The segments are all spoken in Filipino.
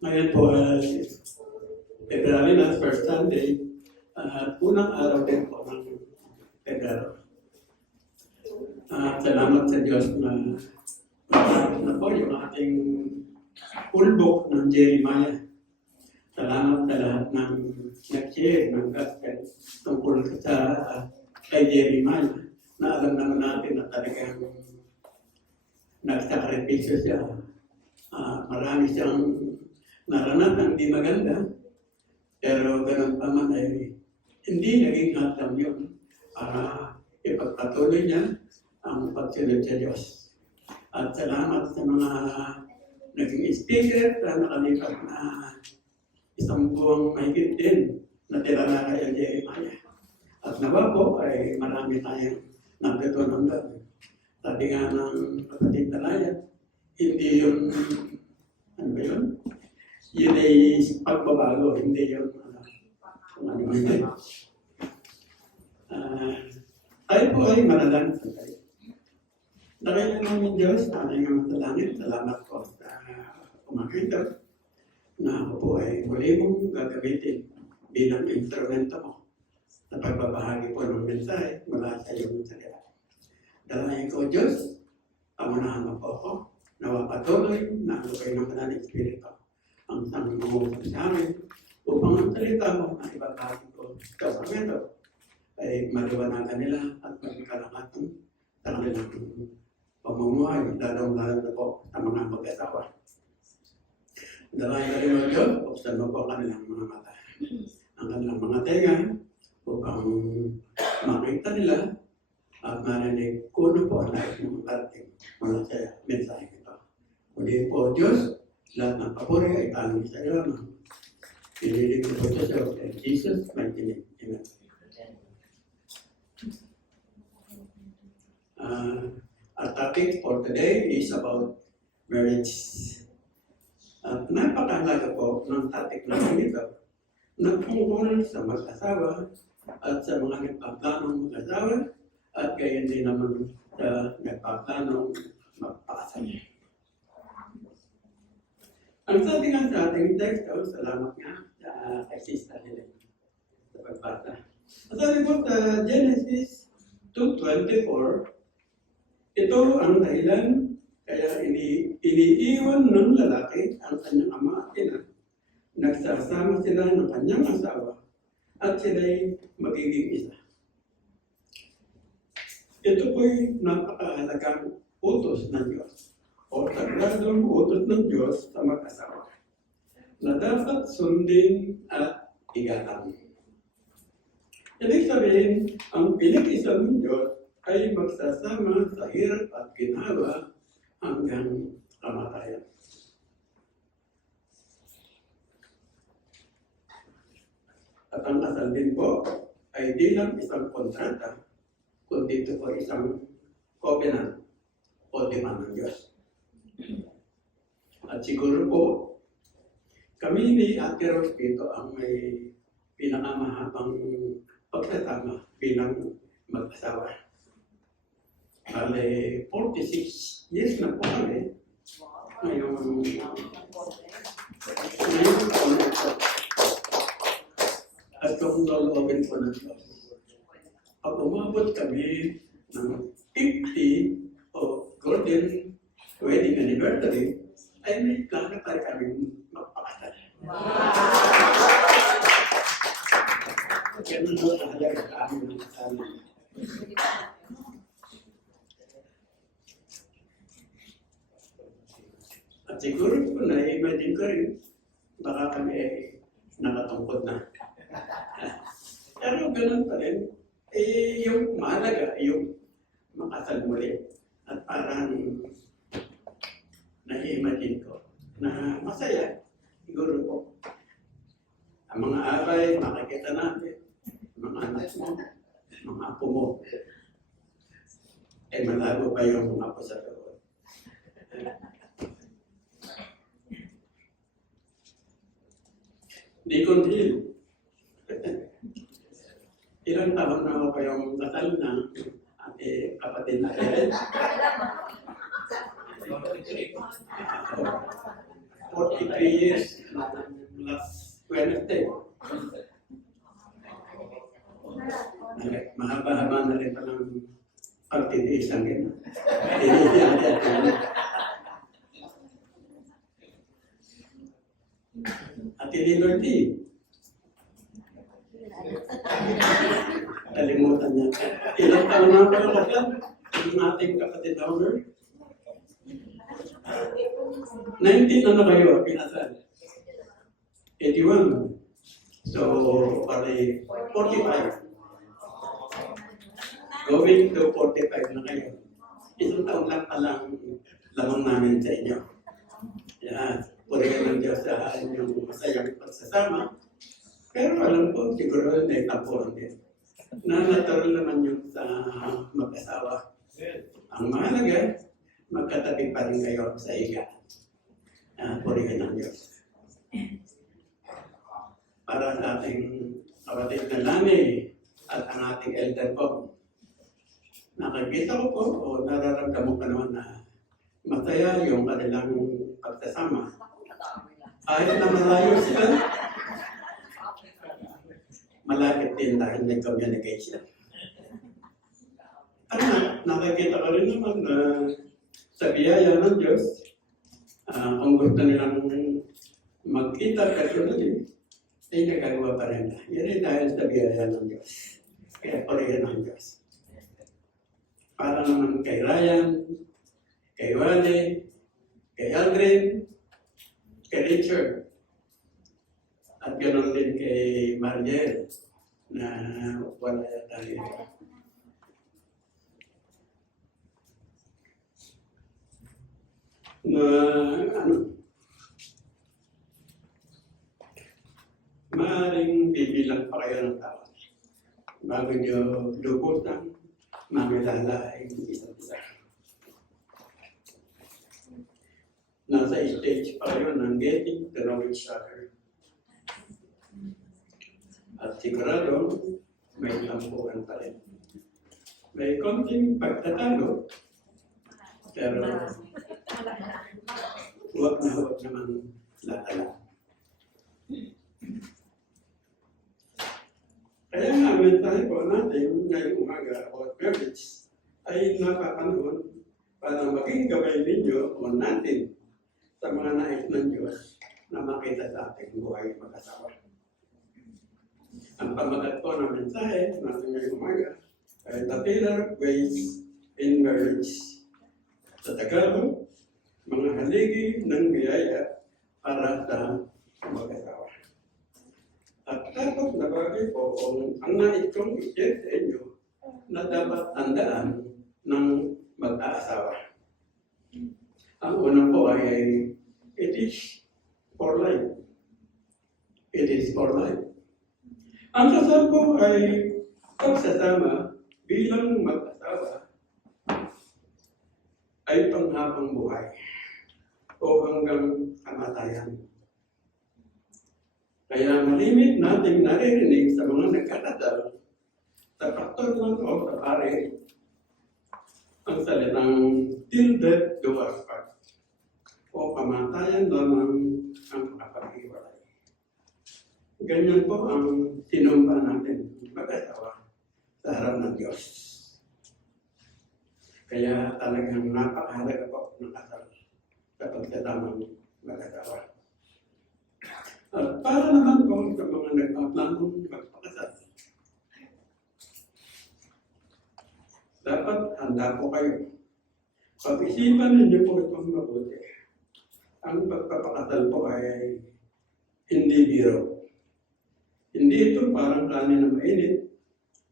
Ngayon po ay February na, first Sunday, unang araw din po ng February. Salamat sa Diyos na po yung ating full book ng Jeremiah. Salamat sa lahat ng nag-share ng gospel tungkol sa kay Jeremiah na alam naman natin na talagang nagsakripisyo siya. Marami siyang naranasan hindi maganda, pero ganun pa man ay hindi naging hadlang yun para ipagpatuloy niya ang pagsunod sa Diyos. At salamat sa mga naging speaker na nakalipas na isang buwang mahigit din na tira na kay Jeremiah. At nawa po ay marami tayong natutunan doon. Sabi nga ng kapatid na Laya, hindi yun, ano ba yun? Yun ay pagbabago, hindi yun, kung ano man yun. Tayo po ay manalangin sa tayo. Dahil namin Diyos, ating ang matalangin, salamat po sa kumakita na ako po ay muli mong gagamitin bilang instrumento mo na pagbabahagi po ng mensahe mula sa iyong salita. Dalayan ko, Diyos, pamunahan mo po ako, nawa patuloy na ako kayo ng Banal Espiritu ang sanggumuhusap sa amin upang ang salita mo na ibabahagi ko sa Panginoon ay maliwanagan nila at magkakalangatan sa kanilang pamumuhay, lalong-lalo na po sa mga mag-asawa. Dalayan ka rin mo, Diyos, buksan mo po kanilang mga mata, ang kanilang mga tenga, upang makita nila at marinig kung ano po ang nais mong parating mula sa mensahe ito. Muli po, Diyos, lahat ng papuri ay tanging sa iyo. Pinilig ko po sa iyo kay Jesus, mighty name. Amen. Our topic for today is about marriage. At napakahalaga po ng topic namin ito na tungkol sa mag-asawa at sa mga nagpaplanong mag-asawa at gayon din naman sa nagpaplanong magpakasal. Ang sabi nga sa ating text, salamat nga sa kay Sister Helen sa pagbasa. Ang sabi po sa Genesis 2:24, ito ang dahilan kaya iniiwan ng lalaki ang kanyang ama at ina. Nagsasama sila ng kanyang asawa at sila'y magiging isa. Ito po'y napakahalagang utos ng Diyos o sagradong utos ng Diyos sa mag-asawa na dapat sundin at igalang. Ibig sabihin, ang pinag-isa ng Diyos ay magsasama sa hirap at ginhawa hanggang kamatayan. At ang kasal din po ay di lang isang kontrata, kundi ito po isang covenant o demand ng Diyos. At siguro po, kami ni Ate Rose dito ang may pinakamahabang pagsasama bilang mag-asawa. Bale, 46 years na po kami. Ngayon po, at kung loloobin po ng Diyos. Pag umabot kami ng 50 o golden wedding anniversary, ay may plano tayo kami magpakasal. Ganun po talaga sa amin ng kasama. At siguro po na-imagine ko rin, baka kami ay nakatungkod na. Pero ganun pa rin, yung mahalaga, yung makasal muli. At parang na-imagine ko na masaya, siguro po. Ang mga aray, makikita natin, mga anak mo, mga apo mo, ay malago pa yung mga apo sa loob. Di kundil. Ilang taon na ako kayong kasal na ate kapatid na Helen. 43 years last Wednesday. Mahaba-haba na rin palang pagtitiis lang yun. At Liberty. Kalimutan niya. Ilang taon na pala kasal? Ang ating kapatid owner? 19 na kayo, pinasal. 81. So, pare, 45. Going to 45 na kayo. Isang taon lang palang lamang namin sa inyo. Yan. Purihan ng Diyos sa inyong masayang pagsasama. Pero alam ko, siguro may tapuan din. Natural naman yung sa mag-asawa. Ang mahalaga, magkatabi pa rin kayo sa higa. Purihan ng Diyos. Para sa ating kapatid na Lani at ang ating elder po, nakikita ko po o nararamdaman ko naman na masaya yung kanilang pagsasama. Kahit na malayo sila, malapit din dahil may communication. Nakikita ko rin naman na sa biyaya ng Diyos, kung gusto nilang magkita personally, ay nagagawa pa rin. Yan ay dahil sa biyaya ng Diyos. Kaya purihan ng Diyos. Para naman kay Ryan, kay Wally, kay Aldrin, kay Richard, at ganoon din kay Mariel na wala tayo. Na maaaring bibilang pa kayo ng tao bago nyo lubutan, mamilala ay isa't isa. Nasa stage pa kayo ng getting to know each other. At sigurado, may tampuan pa rin. May konting pagtatalo, pero huwag naman latala. Kaya nga, mensahe po natin ngayong umaga about marriage ay napapanahon para maging gabay ninyo o natin sa mga nais ng Diyos na makita sa ating buhay mag-asawa. Ang pamagat po ng mensahe natin ngayong umaga ay the pillar ways in marriage. Sa Tagalog, mga haligi ng biyaya para sa mag-asawa. At dapat na bagay po kung ang nais kong i-share sa inyo na dapat tandaan ng mag-aasawa. Ang unang po ay it is for life. It is for life. Ang kasal po ay pagsasama bilang mag-asawa ay panghabang buhay o hanggang kamatayan. Kaya malimit nating naririnig sa mga nagkakasal sa pastor man o sa pare ang salitang till death do us part o kamatayan lamang ang kapag-iwalay. Ganyan po ang sinumpa natin mag-asawa sa harap ng Diyos. Kaya talagang napakahalaga po ng kasal sa pagtatamang mag-asawa. At para naman po sa mga nagpaplanong magpakasal, dapat handa po kayo. Pag-isipan ninyo po itong mabuti. Ang pagpapakasal po ay hindi biro. Hindi ito parang kanin na mainit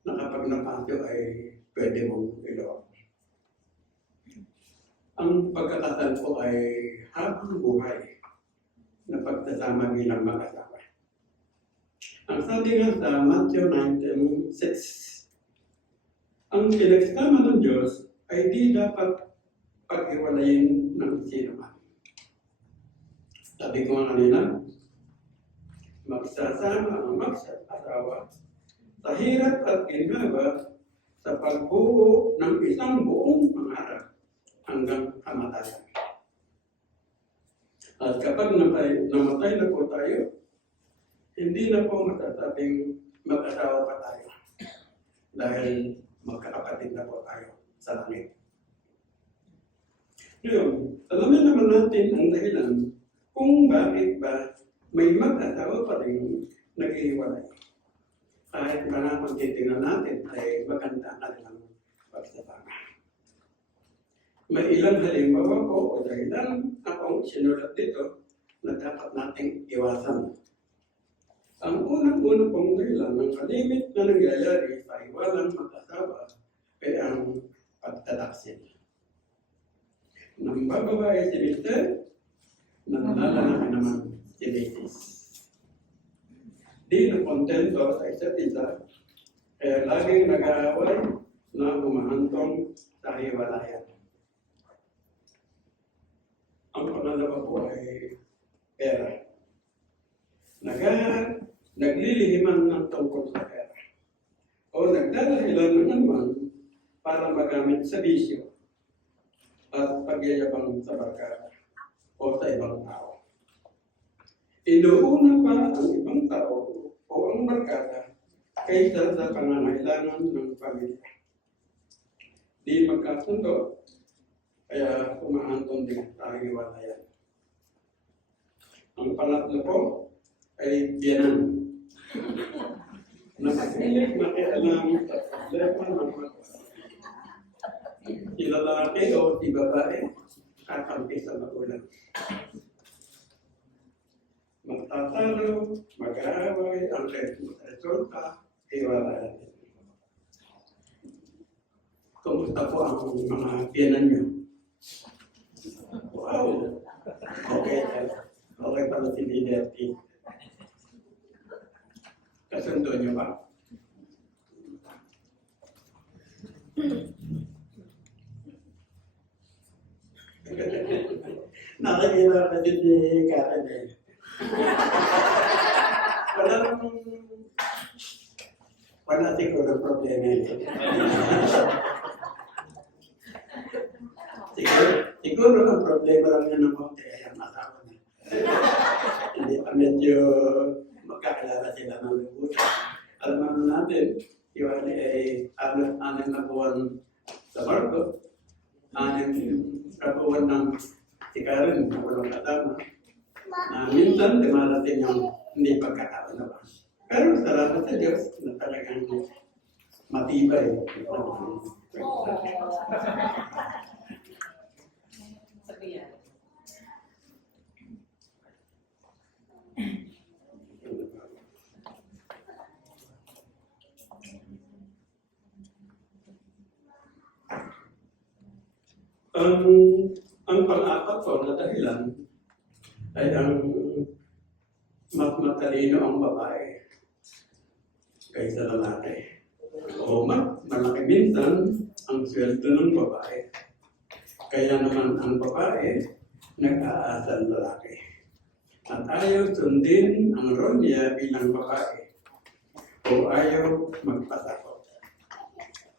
na kapag napasyo ay pwede mong ilawag. Ang pagkakasal po ay habang buhay na pagkasama bilang mag-asawa. Ang sabi nga sa Matthew 19:6, ang pinagsama ng Diyos ay di dapat pag-iwalayin ng sino man. Sabi ko nga kanina, magsasama ang mag-asawa sa hirap at ginhawa sa pagbuo ng isang buong pangarap hanggang kamatayan. At At kapag namatay na po tayo, hindi na po masasabing mag-asawa pa tayo. Dahil magkakapatid na po tayo sa langit. Ngayon, alamin naman natin ang dahilan kung bakit ba may mag-asawa pa rin nag-iwalay. Kahit na kung titignan natin ay maganda na rin ang pagsasama. May ilang halimbawa po o dahilan akong sinulat dito na dapat nating iwasan. Ang unang-unang pong dahilan ng kalimit na nangyayari sa iwalang mag-asawa ay ang pagtataksil. Nang bababae si Mr., nanlalaki naman si Mrs. Di na kontento sa isa't isa, kaya laging nag-aaway na humahantong sa hiwalayan. Ang pangalawa po ay pera. Naglilihiman ng tungkol sa pera. O nagdadahilan naman para magamit sa bisyo at pagyayabang sa barkada o sa ibang tao. Inuuna pa ang ibang tao o ang barkada kaysa sa pangangailangan ng pamilya. Di magkasundo, kaya kumahantong din tayo hiwalayan. Ang pangatlo po ay biyanan. Nakasilig makialam sa problema ng mga si lalaki o si babae, kakampi sa magulang. Magtatalo, mag-aaway, ang resulta, hiwalayan. Kumusta po ang mga biyanan nyo? Wow! Okay, okay pala si Liberty. Kasundo nyo ba? Nakikita ka din ni Karen eh. Wala siguro problema yun. Siguro ang problema lang niya ng konti ay ang asawa niya. Hindi pa medyo magkakilala sila ng lubusan. Alam naman natin, yung ay anim na buwan sa barko, anim na buwan ng si Karen na walang kasama. Minsan, dumarating yung hindi pagkakaunawaan. Pero salamat sa Diyos na talagang matibay. Ang pang-apat po na dahilan ay ang mas matalino ang babae kaysa lalaki. O malaki minsan ang sweldo ng babae. Kaya naman ang babae nag-aasal lalaki. At ayaw sundin ang role niya bilang babae. O ayaw magpasakot.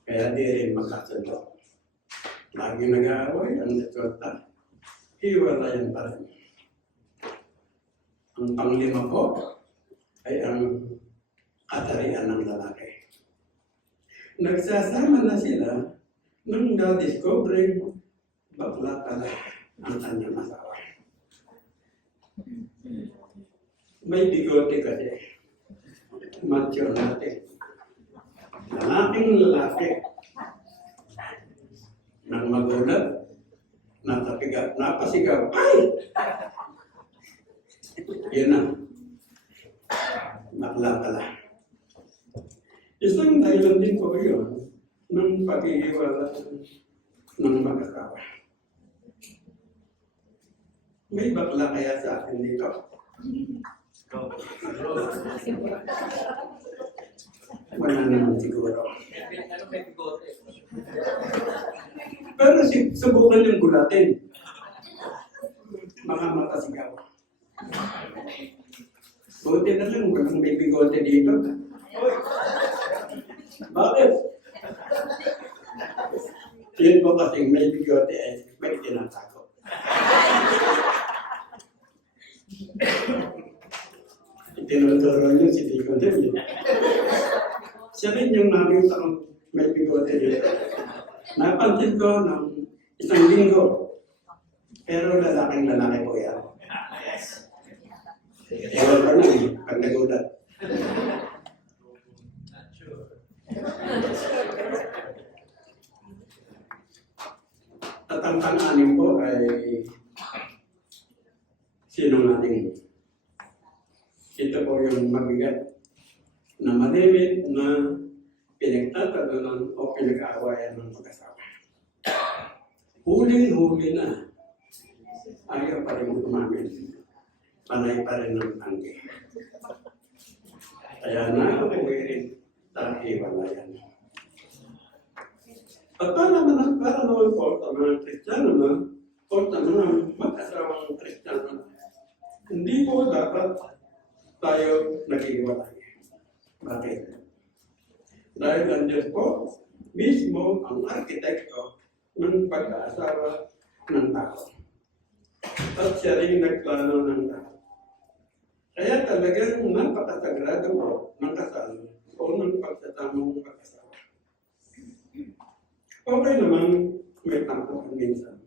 Kaya di rin magkasundo. Lagi nag-aaway ang resulta. Hiwalayan pa rin. Ang panglima po ay ang katarian ng lalaki. Nagsasama na sila nang na-discover bakla pala ang kanyang asawa. May bigote kasi. Macho natin. Lalaking lalaki. Nang magulat, napasigaw, ay! Yan na. Bakla pala. Isang dahilan din po yun ng pag-iiwala ng mag-asawa. May bakla kaya sa atin dito? Wala naman siguro. Pero subukan yung gulatin. Mga makasigaw. Buti na lang, walang may bigote dito. Bakit? Yun po kasing may bigote ay may tinatago. tinuturo niyo si Deacon din. Siya rin yung nakita kong may bigote dito. Napansin ko ng isang linggo. Pero lalaki po yan. Ewan ko na pag nagulat. At ang pang-anim po ay sinungaling. Ito po yung mabigat na malimit na pinagtatalunan o pinag-aawayan ng mag-asawa. Huling-huli na, ayaw pa rin umamin. Panay pa rin ng tanggi. Kaya na-uwi rin sa hiwalayan. At para naman po sa mga Kristiyano na, o sa mga mag-asawang Kristiyano na, hindi po dapat tayo naghihiwalay. Bakit? Dahil ang Diyos po, mismo ang arkitekto ng pag-aasawa ng tao. At siya rin nagplano ng tao. Kaya talagang napakasagrado po ng kasal o ng pagsasamang pag-asawa. Okay naman may tampuhan minsan.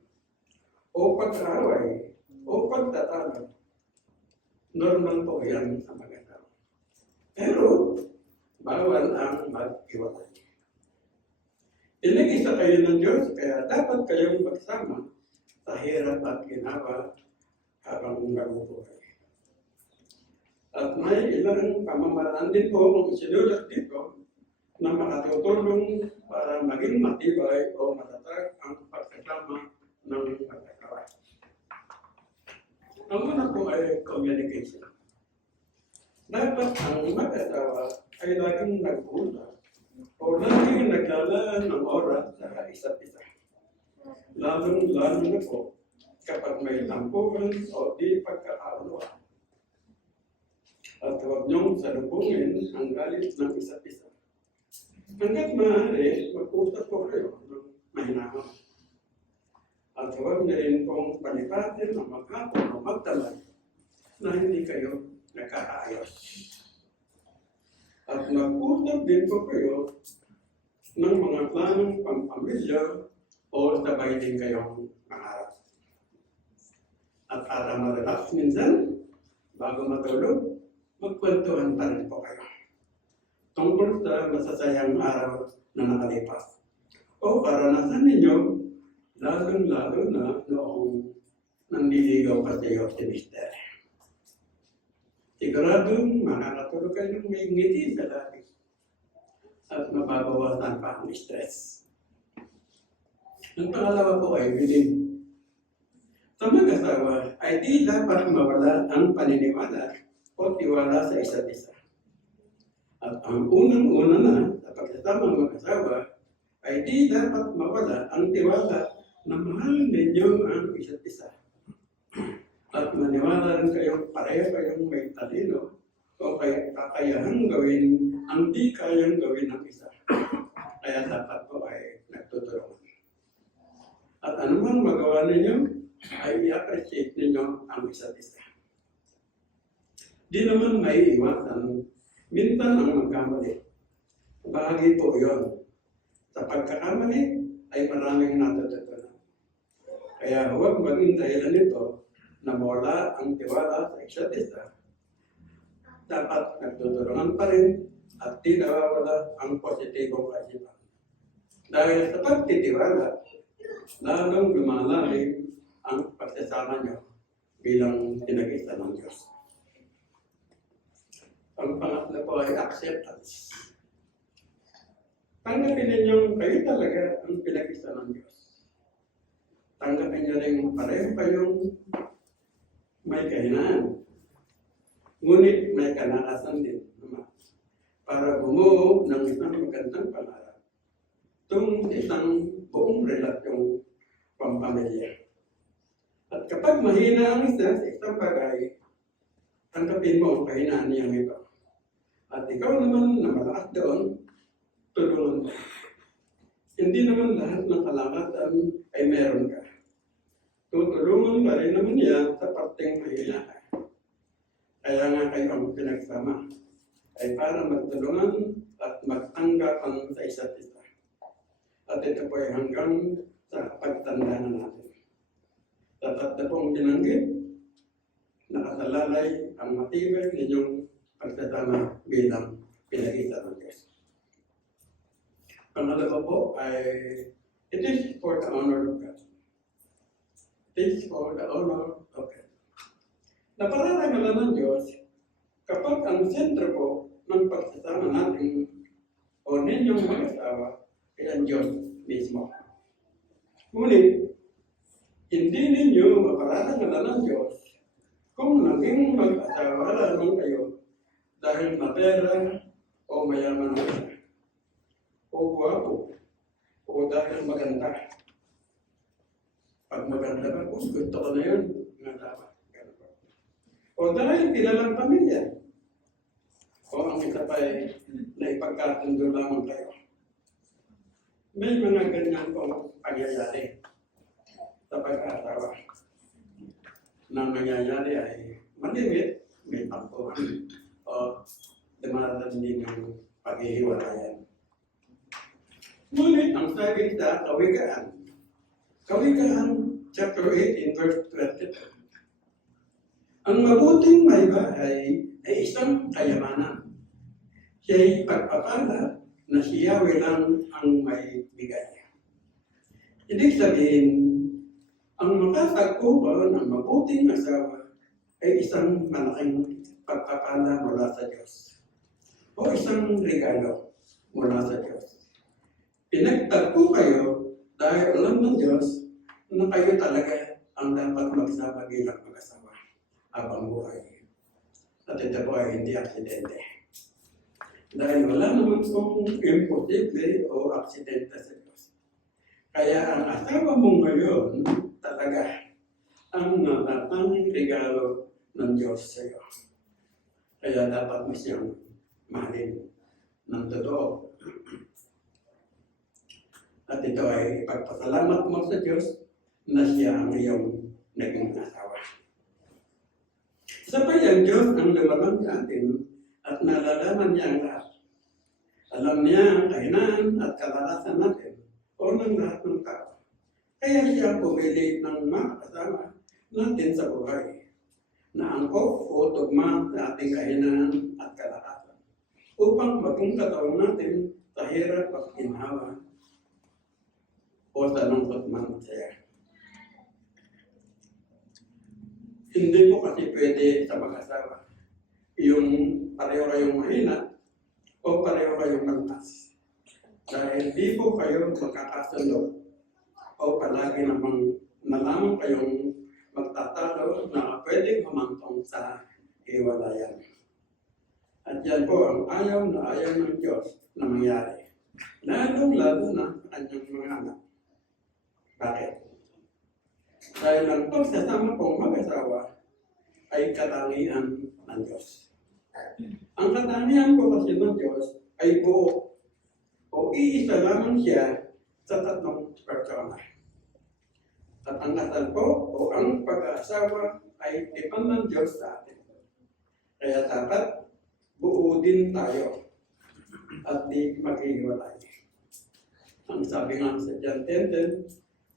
O pag-aaway, o pagtatalo. Normal po yan sa mag-asawa. Pero, bawal ang mag-iwalay. Pinag-isa kayo ng Diyos, kaya dapat kayong magsama sa hirap at ginawa habang nabubuhay. At may ilang pamamaraan din po kung isinulat dito na makatutulong para maging matibay o matatag ang pagsasama ng mag-asawa. Ang una po ay communication. Dapat ang mag-asawa ay laging nag-uusap o laging naglalaan ng oras sa isa't isa. Lalo na po kapag may tampuhan o di pagkakaunawaan. At huwag niyong salubungin ang galit ng isa't isa. Hanggat maaari, mag-usap po kayo ng mahinahon. At huwag na rin pong palipatin o maghapon o magdamay na hindi kayo nagkakaayos. At mag-usap din po kayo ng mga planong pampamilya o sabay din kayong mangarap. At para ma-relax minsan, bago matulog, magkwentuhan pa rin po kayo tungkol sa masasayang araw na nakalipas. O karanasan ninyo, lalong-lalo na noong nanliligaw pa tayo si Mister. Siguradong makakatulog kayo ng may ngiti sa labi at mababawasan pa ang stress. Ang pangalawa po ay bilin. Sa mag-asawa ay di dapat mawala ang paniniwala o tiwala sa isa't isa. At ang unang-una na sa pagsasamang mag-asawa ay di dapat mawala ang tiwala na mahal ninyo ang isa't isa. At maniwala rin kayong pareho kayong may talino o kakayahang gawin ang di kayang gawin ng isa. Kaya dapat po ay nagtutulungan. At anumang magawa ninyo ay i-appreciate ninyo ang isa't isa. Di naman may iwasan minsan ang magkamali. Bahagi po yun. Sa pagkakamali ay maraming natututunan. Kaya huwag maging dahilan nito na mawala ang tiwala sa isa't isa. Dapat nagtutulungan pa rin at di nawawala ang positibong kaisipan. Dahil sa pagtitiwala, lalong lumalalim ang pagsasama nyo bilang pinag-isa ng Diyos. Ang pangatlo po ay acceptance. Tanggapin ninyong kayo talaga ang pinag-isa ng Diyos. Tanggapin niyo rin pareho kayong may kahinaan. Ngunit may kalakasan din naman para bumuo ng isang magandang pangarap. Itong isang buong relasyong pampamilya. At kapag mahina ang isa sa isang bagay, tanggapin mo ang kahinaan niyang ito. At ikaw naman na malakas doon, tulungan mo. Hindi naman lahat ng kalakasan ay meron ka. Tutulungan ka rin naman niya sa parteng mahina ka. Kaya nga kayo ang pinagsama ay para magtulungan at magtanggapan sa isa't isa. At ito po ay hanggang sa pagtanda na natin. Dapat na pong binanggit, nakasalalay ang matibay ninyong pagsasama bilang pinag-isa ng Diyos. Pangalawa po ay, it is for the honor of God. It is for the honor of God. Napararangalan ng Diyos kapag ang sentro po ng pagsasama natin o ninyong mag-asawa ay ang Diyos mismo. Ngunit, hindi ninyo mapararangalan ng Diyos kung naging mag-asawa lamang kayo dahil mapera o mayaman na isa, o guwapo, o dahil maganda. Pag maganda ka, gusto ko na yun, nga dapat. O dahil kilalang pamilya, o ang isa pa ay naipagkatundo lamang kayo. May mga ganyan pong pangyayari sa pag-asawa. Na nangyayari ay malimit, may tampuhan, o dumarating din ng paghihiwalayan. Ngunit ang sabi sa Kawikaan chapter 18, verse 22, ang mabuting may bahay ay isang kayamanan. Siya'y pagpapala na siya lang ang may bigay. Ibig sabihin, ang makatagpuan ng mabuting asawa ay isang malaking pagpapala mula sa Diyos o isang regalo mula sa Diyos. Pinagtagpo kayo dahil alam ng Diyos na kayo talaga ang dapat magsama bilang mag-asawa habang buhay. At ito po ay hindi aksidente. Dahil wala naman pong imposible o aksidente sa Diyos. Kaya ang asawa mo ngayon talaga ang natatang regalo ng Diyos sa iyo. Kaya dapat mo siyang mahalin ng totoo. At ito ay pagpasalamat mo sa Diyos na siya ang iyong naging asawa. Sabay ang Diyos ang lumalang sa atin at nalalaman niya ang lahat. Alam niya ang kahinaan at kalalasan natin o ng lahat ng tao. Kaya siya pumili ng mga kasama natin sa buhay na angkop o tugma sa ating kahinaan at kalakasan upang maging katawan natin sa hirap at ginhawa o sa lungkot man siya. Hindi po kasi pwede sa mag-asawa yung pareho kayong mahina o pareho kayong malakas. Dahil di po kayo magkakasundo o palagi namang nalamang kayong magtatalo na pwedeng humantong sa hiwalayan. At yan po ang ayaw ng Diyos na mangyari. Lalong-lalo na sa kanyang mga anak. Bakit? Dahil ang pagsasama pong mag-asawa ay katangian ng Diyos. Ang katangian po kasi ng Diyos ay buo o iisa lamang siya sa tatlong persona. At ang kasal po o ang pag-aasawa ay tipan ng Diyos sa atin. Kaya dapat buo din tayo at di maghihiwalay. Ang sabi nga sa John 10:10,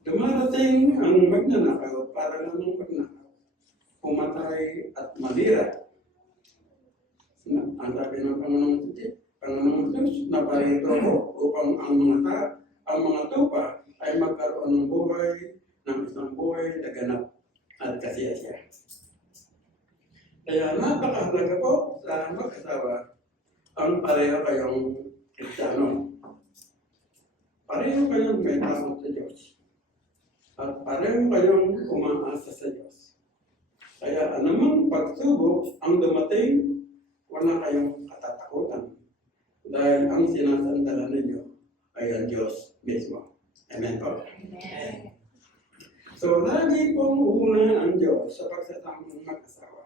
dumarating ang magnanakaw para lamang magnakaw, pumatay at malira. Ang sabi ng Panginoong Diyos, naparito ako upang ang mga tupa ay magkaroon ng buhay, ng isang buhay na ganap at kasiyasiya. Kaya napakahalaga po sa mag-asawa ang pareho kayong Kristiyano. Pareho kayong may takot sa Diyos. At pareho kayong umaasa sa Diyos. Kaya anumang pagsubok ang dumating, wala kayong katatakutan. Dahil ang sinasandalan ninyo ay ang Diyos mismo. Amen po? Amen. So, lagi pong una ang Diyos sa pagsasama ng mag-asawa.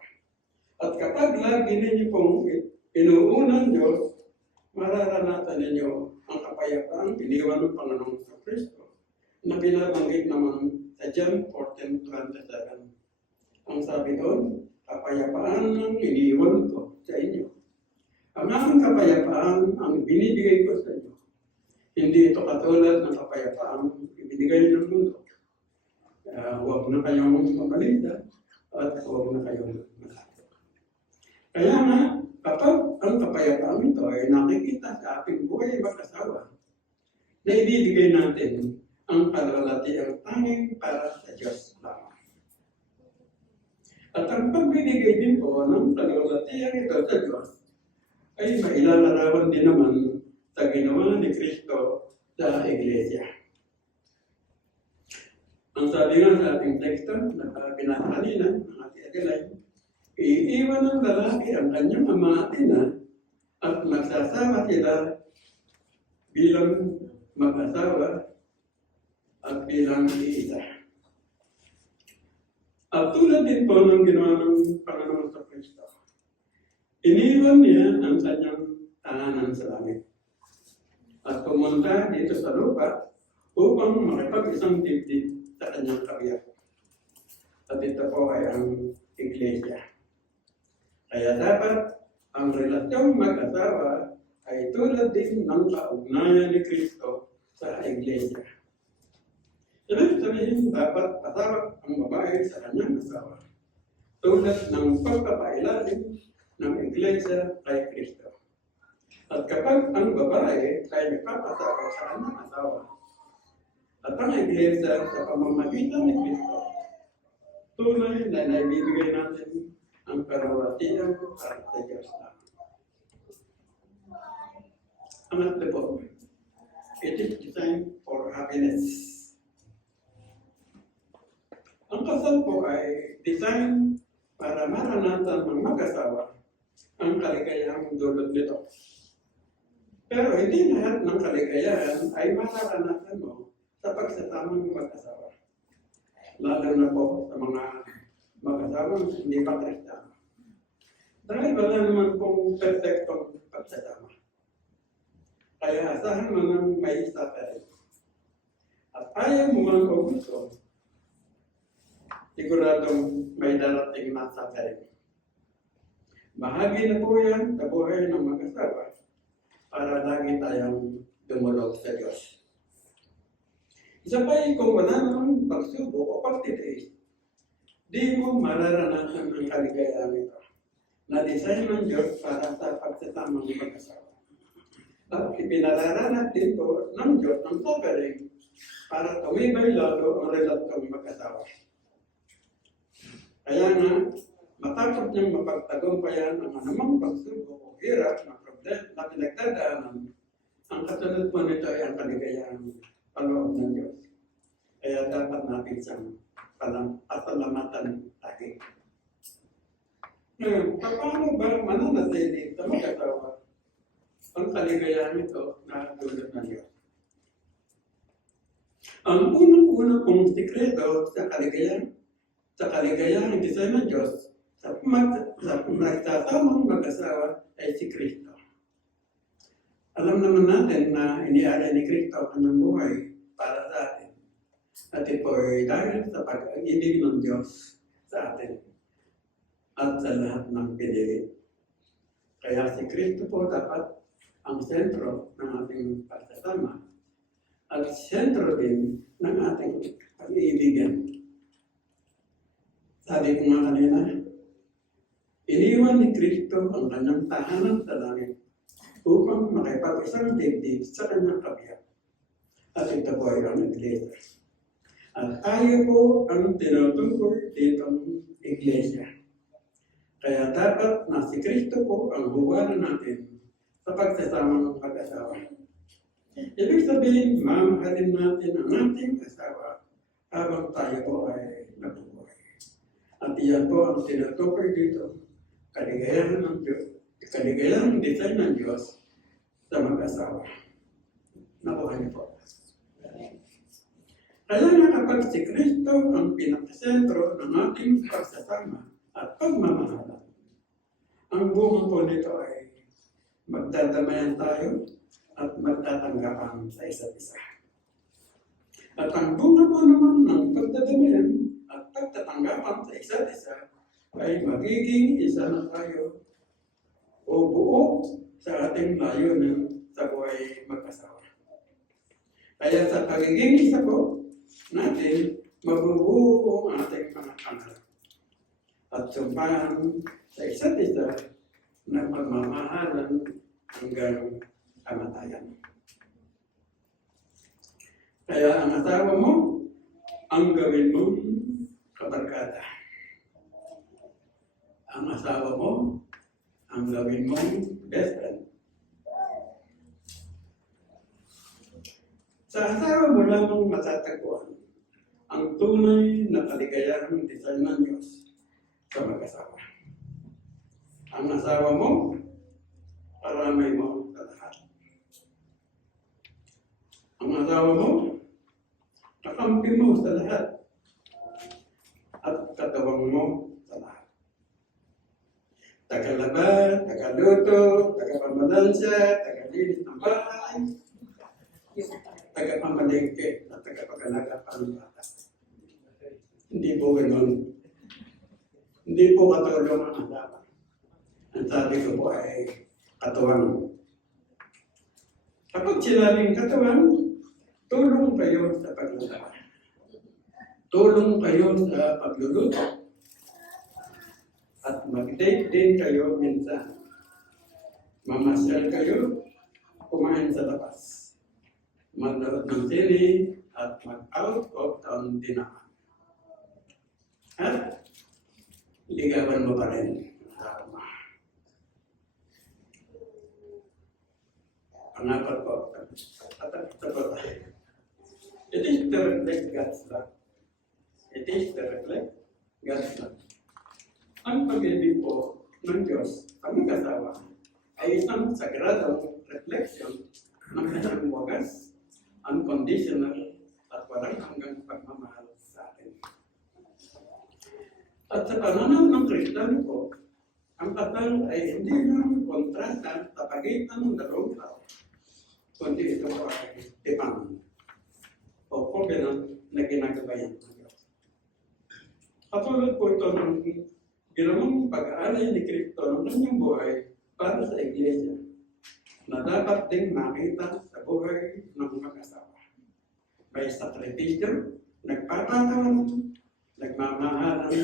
At kapag lagi ninyo pong inuuna ang Diyos, mararanasan ninyo ang kapayapaan iniwan ng Panginoong Kristo na binabanggit naman sa John 14:27. Ang sabi doon, kapayapaan kapayapaan ang iniiwan ko sa inyo. Ang aking kapayapaan ang binibigay ko sa inyo. Hindi ito katulad ng kapayapaan ibinigay ng mundo. Huwag na kayong mamalita at huwag na kayong malaki. Kaya nga, kapag ang kapayapaan ito ay nakikita sa ating buhay mag-asawa, na ibibigay natin ang kalwalatiang tanging para sa Diyos lamang. At ang pagbibigay din po ng kalwalatiang ito sa Diyos ay mailalarawan din naman sa ginawa ni Kristo sa Iglesia. Ang sabi nga sa ating teksto na binasa kanina, ng ating Adelay, iiwan ng lalaki ang kanyang ama at ina at magsasama sila bilang mag-asawa at bilang iisa. At tulad din po ng ginawa ng Panginoon sa Kristo, iniwan niya ang kanyang tahanan sa langit at pumunta dito sa lupa upang makipag-isang dibdib sa kanyang kabiyak. At ito po ay ang Iglesia. Kaya dapat ang relasyong mag-asawa ay tulad din ng kaugnayan ni Kristo sa Iglesia. Ibig sabihin, dapat pasawak ang babae sa kanyang asawa tulad ng pagpapailalim ng Iglesia kay Kristo. At kapag ang babae ay nagpapasawak sa kanyang asawa at ang Iglesia sa pamamagitan ni Kristo, tunay na naibibigay natin ang kalwalatian para sa Diyos na. Ang po, it is designed for happiness. Ang kasal po ay design para maranasan ng mag-asawa ang kaligayahang dulot nito. Pero hindi lahat ng kaligayahan ay mararanasan mo sa pagsasamang mag-asawa. Lalo na po sa mga mag-asawang hindi pa Kristiyano. Dahil wala naman pong perfectong pagsasama. Kaya asahan mo ng may suffering. At ayaw mo man o gusto, siguradong may darating na suffering. Bahagi na po yan sa buhay ng mag-asawa para lagi tayong dumulog sa Diyos. Isa pa kung wala namang pagsubok o pagtitiis, di mo mararanasan ang kaligayahan ito na design ng Diyos para sa pagsasamang mag-asawa. At ipinararanas din po ng Diyos ng suffering para tumibay lalo ang relasyong mag-asawa. Kaya nga, matapos niyang mapagtagumpayan ang anumang pagsubok o hirap na problema na pinagdadaanan, ang kasunod mo nito ay ang kaligayahang paloob ng Diyos. Kaya dapat natin siyang pasalamatan lagi. Ngayon, paano ba mananatili sa mag-asawa ang kaligayahan ito na dulot ng Diyos? Ang unang-unang pong sikreto sa kaligayahang design ng Diyos sa magsasamang mag-asawa ay si Kristo. Alam naman natin na inialay ni Kristo ang kanyang buhay para sa atin. At ito ay dahil sa pag-ibig ng Diyos sa atin at sa lahat ng pinili. Kaya si Kristo po dapat ang sentro ng ating pagsasama at sentro din ng ating pag-iibigan. Sabi ko nga kanina, iniwan ni Kristo ang kanyang tahanan sa langit upang makipag-isang dibdib sa kanyang kabiyak. At ito po ay ang Iglesia. At tayo po ang tinutukoy ditong Iglesia. Kaya dapat na si Kristo po ang huwaran natin sa pagsasamang mag-asawa. Ibig sabihin, mamahalin natin ang ating asawa habang tayo po ay nabubuhay. At iyan po ang tinutukoy dito, kaligayahan ng Diyos, kaligayahan ng design ng Diyos sa mag-asawa. Nakuha niyo po. Kaya nga kapag si Kristo ang pinakasentro ng ating pagsasama at pagmamahalan, ang bunga po nito ay magdadamayan tayo at magtatanggapan sa isa't isa. At ang bunga po naman ng pagdadamayan at pagtatanggapan sa isa't isa ay magiging isa na tayo o buo sa ating layunin sa buhay mag-asawa. Kaya sa pagiging isa po natin, mabubuo ang ating mga pangarap at sumpahan sa isa't isa na pagmamahalan hanggang kamatayan. Kaya ang asawa mo, ang gawin mong kabarkada. Ang asawa mo, ang gawin mong best friend. Sa asawa mo lamang matatagpuan ang tunay na kaligayahang design ng Diyos sa mag-asawa. Ang asawa mo, karamay mo sa lahat. Ang asawa mo, kakampi mo sa lahat. At katawang mo sa lahat. Tagalaba, tagaluto, tagapamalansya, tagalinis ng bahay, tagapamalengke, at tagapagalaga ng bata. Hindi po ganun. Hindi po katulong ang asawa. Ang sabi ko po ay katuwang. Kapag sinabing katuwang, tulong kayo sa pagluluto. Tulong kayo sa pagluluto. At mag-date din kayo minsan. Mamasyal kayo, kumain sa labas. Magnood ng sine at mag-out of town dinner. At ligawan mo pa rin. Panapat po. It is to reflect God's love. It is to reflect God's love. Ang pag-ibig po ng Diyos sa mag-asawa ay isang sagradong reflection ng kanyang wagas, unconditional at walang hanggang pagmamahal sa atin. At sa pananaw ng Kristiyano po, ang kasal ay hindi lang kontrata sa pagitan ng dalawang tao, kundi ito po ay timang o covenant na ginagabayan ng Diyos. Katulad po ito ng ginawang pag-aalay ni Kristo ng kanyang buhay para sa Iglesia na dapat ding makita sa buhay ng mag-asawa. May sakripisyo, nagpapatawanan, nagmamahalan,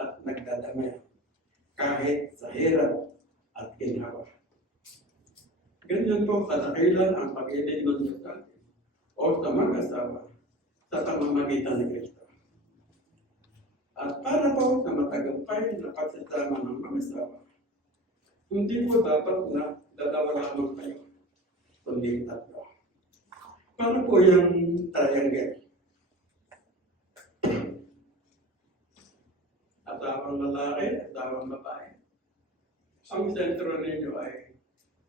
at nagdadamay kahit sa hirap at ginhawa. Ganyan po kadakilan ang pag-ibig ng Diyos natin o sa mag-asawa sa pamamagitan ni Kristo. At para po sa matagumpay na pagsasama ng mag-asawa, hindi po dapat na dalawa lamang kayo, kundi tatlo. Para po yung triangle. Asawang lalaki, asawang babae. Ang sentro ninyo ay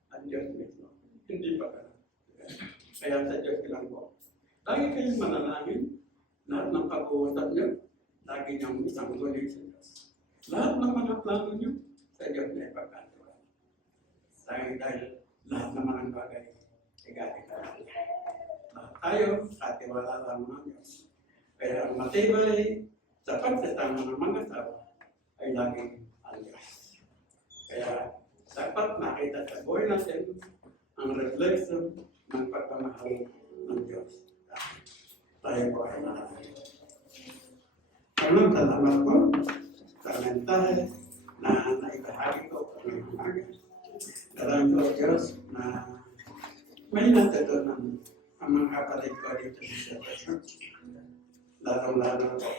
ang Diyos mismo. Hindi pa ka. Kaya sa Diyos lang po. Lagi kayong manalangin. Lahat ng pag-uusap nyo, lagi niyang isang tuloy sa Diyos. Lahat ng mga plano nyo, sa Diyos na ipagkantuan. Dahil lahat naman ang bagay, igaling ka lang. Lahat tayo, katiwala lang ng Diyos. Kaya ang matibay, sa pagsasama ng mga tao ay laging ang Diyos. Kaya dapat nakita sa buhay natin ang reflection ng pagmamahal ng Diyos. Tayo po ay nananalig. Salamat po sa mensahe na naibahagi ko ngayong umaga. Salamat po Diyos na may natutunan ang mga kapatid ko dito sa church. Lalong-lalo po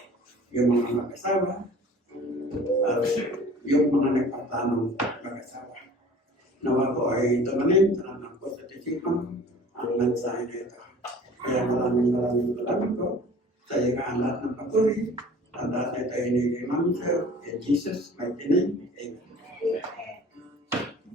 yung mga mag-asawa at yung mga nagpaplanong mag-asawa. Nawa po ay tumanin, salamat po sa tisipan ang mensahe nito. Kaya maraming salamat po sa iyong lahat ng papuri at lahat ito ay niliman sa Jesus, mighty name, Amen.